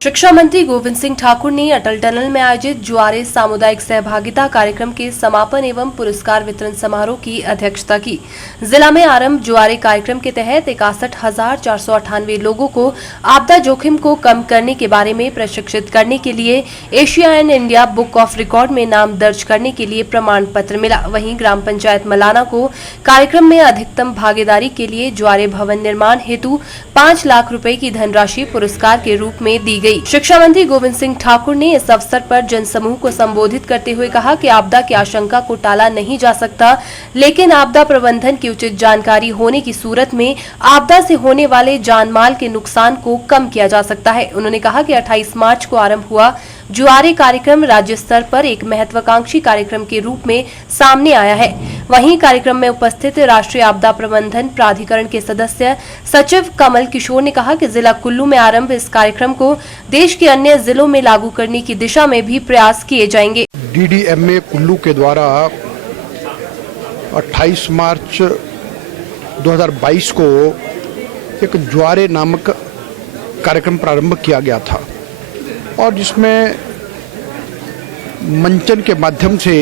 शिक्षा मंत्री गोविंद सिंह ठाकुर ने अटल टनल में आयोजित जुआरे सामुदायिक सहभागिता कार्यक्रम के समापन एवं पुरस्कार वितरण समारोह की अध्यक्षता की। जिला में आरंभ जुआरे कार्यक्रम के तहत 61,498 लोगों को आपदा जोखिम को कम करने के बारे में प्रशिक्षित करने के लिए Asia and India book of record में नाम दर्ज करने के लिए प्रमाण पत्र मिला। वहीं ग्राम पंचायत मलाना को कार्यक्रम में अधिकतम भागीदारी के लिए जुआरे भवन निर्माण हेतु 5 लाख रुपए की धनराशि पुरस्कार के रूप में दी गई। शिक्षा मंत्री गोविंद सिंह ठाकुर ने इस अवसर पर जनसमूह को संबोधित करते हुए कहा कि आपदा की आशंका को टाला नहीं जा सकता, लेकिन आपदा प्रबंधन की उचित जानकारी होने की सूरत में आपदा से होने वाले जान माल के नुकसान को कम किया जा सकता है। उन्होंने कहा कि 28 मार्च को आरंभ हुआ जुआरे कार्यक्रम राज्य स्तर पर एक महत्वाकांक्षी कार्यक्रम के रूप में सामने आया है। वहीं कार्यक्रम में उपस्थित राष्ट्रीय आपदा प्रबंधन प्राधिकरण के सदस्य सचिव कमल किशोर ने कहा कि जिला कुल्लू में आरंभ इस कार्यक्रम को देश के अन्य जिलों में लागू करने की दिशा में भी प्रयास किए जाएंगे। DDMA कुल्लू के द्वारा 28 मार्च 2022 को एक जुआरे नामक कार्यक्रम प्रारंभ किया गया था और जिसमें मंचन के माध्यम से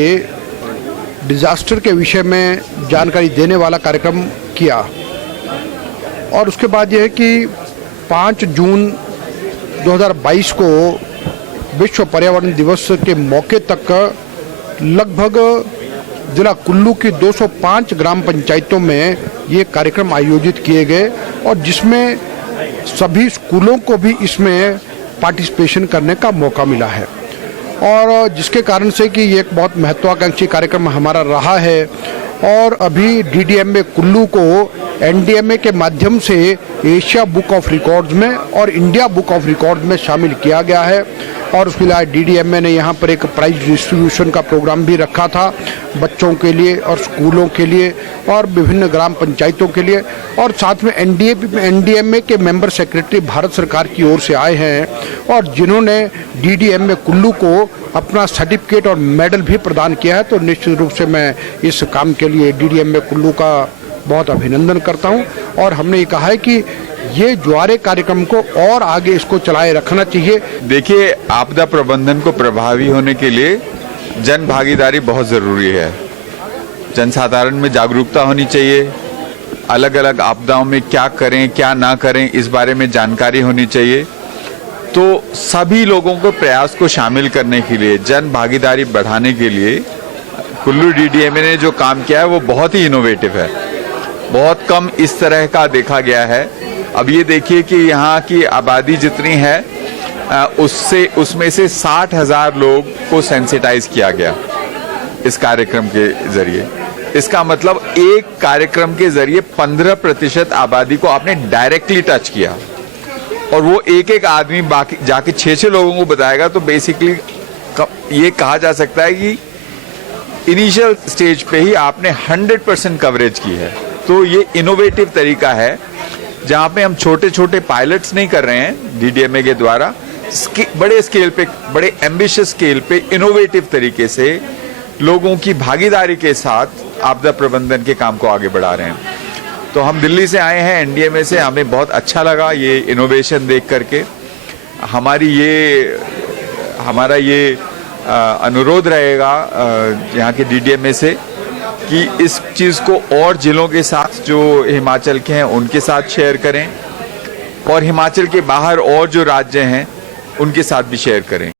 डिजास्टर के विषय में जानकारी देने वाला कार्यक्रम किया। और उसके बाद यह है कि 5 जून 2022 को विश्व पर्यावरण दिवस के मौके तक लगभग जिला कुल्लू की 205 ग्राम पंचायतों में ये कार्यक्रम आयोजित किए गए और जिसमें सभी स्कूलों को भी इसमें पार्टिसिपेशन करने का मौका मिला है और जिसके कारण से कि ये एक बहुत महत्वाकांक्षी कार्यक्रम हमारा रहा है। और अभी DDMA कुल्लू को NDMA के माध्यम से एशिया बुक ऑफ रिकॉर्ड्स में और इंडिया बुक ऑफ रिकॉर्ड में शामिल किया गया है। और उसके लिए DDMA ने यहाँ पर एक प्राइज डिस्ट्रीब्यूशन का प्रोग्राम भी रखा था बच्चों के लिए और स्कूलों के लिए और विभिन्न ग्राम पंचायतों के लिए। और साथ में NDMA के मेंबर सेक्रेटरी भारत सरकार की ओर से आए हैं और जिन्होंने DDMA कुल्लू को अपना सर्टिफिकेट और मेडल भी प्रदान किया है। तो निश्चित रूप से मैं इस काम के लिए DDMA कुल्लू का बहुत अभिनंदन करता हूं। और हमने ये कहा है कि ये जुआरे कार्यक्रम को और आगे इसको चलाए रखना चाहिए। देखिए, आपदा प्रबंधन को प्रभावी होने के लिए जन भागीदारी बहुत ज़रूरी है। जनसाधारण में जागरूकता होनी चाहिए। अलग अलग आपदाओं में क्या करें क्या ना करें इस बारे में जानकारी होनी चाहिए। तो सभी लोगों को प्रयास को शामिल करने के लिए जन भागीदारी बढ़ाने के लिए कुल्लू DDMA ने जो काम किया है वो बहुत ही इनोवेटिव है। बहुत कम इस तरह का देखा गया है। अब ये देखिए कि यहाँ की आबादी जितनी है उसमें से 60,000 लोग को सेंसिटाइज किया गया इस कार्यक्रम के जरिए। इसका मतलब एक कार्यक्रम के जरिए 15% आबादी को आपने डायरेक्टली टच किया और वो एक आदमी बाकी जाके 6 लोगों को बताएगा। तो बेसिकली ये कहा जा सकता है कि इनिशियल स्टेज पे ही आपने 100% कवरेज की है। तो ये इनोवेटिव तरीका है जहाँ पे हम छोटे छोटे पायलट्स नहीं कर रहे हैं DDMA के द्वारा, बड़े स्केल पे, बड़े एम्बिशियस स्केल पे इनोवेटिव तरीके से लोगों की भागीदारी के साथ आपदा प्रबंधन के काम को आगे बढ़ा रहे हैं। तो हम दिल्ली से आए हैं NDMA से, हमें बहुत अच्छा लगा ये इनोवेशन देख करके। हमारा ये अनुरोध रहेगा यहाँ के DDMA से कि इस चीज़ को और जिलों के साथ जो हिमाचल के हैं उनके साथ शेयर करें और हिमाचल के बाहर और जो राज्य हैं उनके साथ भी शेयर करें।